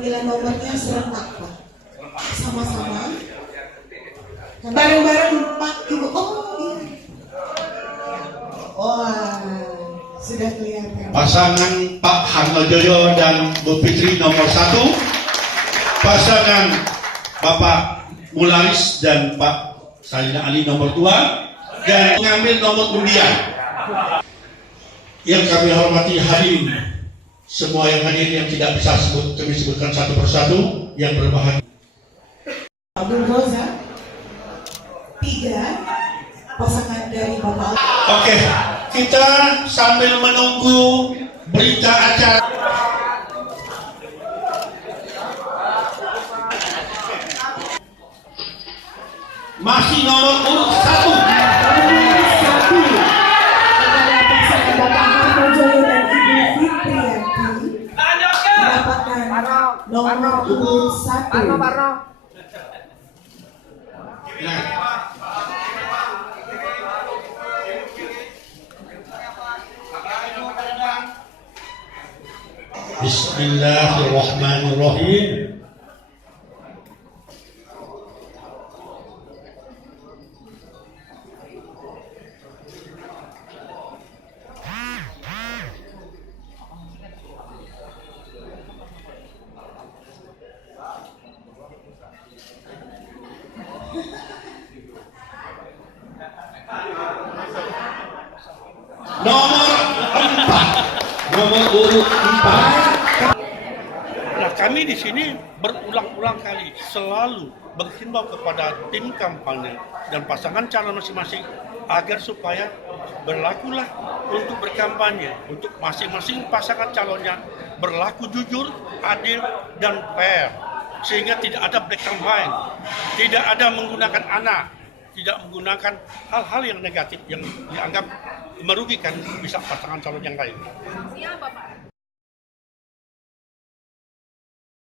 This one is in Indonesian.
pengambilan nomornya serentak, Pak. Sama-sama. Bareng-bareng Pak Ibu. Oh iya. Wah, sudah kelihatan. Pasangan Pak Harnojoyo dan Bu Fitri nomor 1. Pasangan Bapak Mularis dan Pak Sayyidina Ali nomor 2. Dan mengambil nomor undian. Yang kami hormati hadirin semua yang hadir yang tidak bisa kami sebutkan satu persatu yang berbahagia. Abdul Roza 3 pasangan dari Bapak. Oke, kita sambil menunggu berita acara. Masih nomor urut 1. Nomor urut 1. Bismillahirrahmanirrahim. Nomor urut 4. Nah, kami di sini berulang-ulang kali selalu berhimbau kepada tim kampanye dan pasangan calon masing-masing agar supaya berlakulah untuk berkampanye untuk masing-masing pasangan calonnya berlaku jujur, adil, dan fair sehingga tidak ada black campaign, tidak ada menggunakan anak, tidak menggunakan hal-hal yang negatif yang dianggap merugikan bisa pasangan calon yang lain. Siapa, Pak?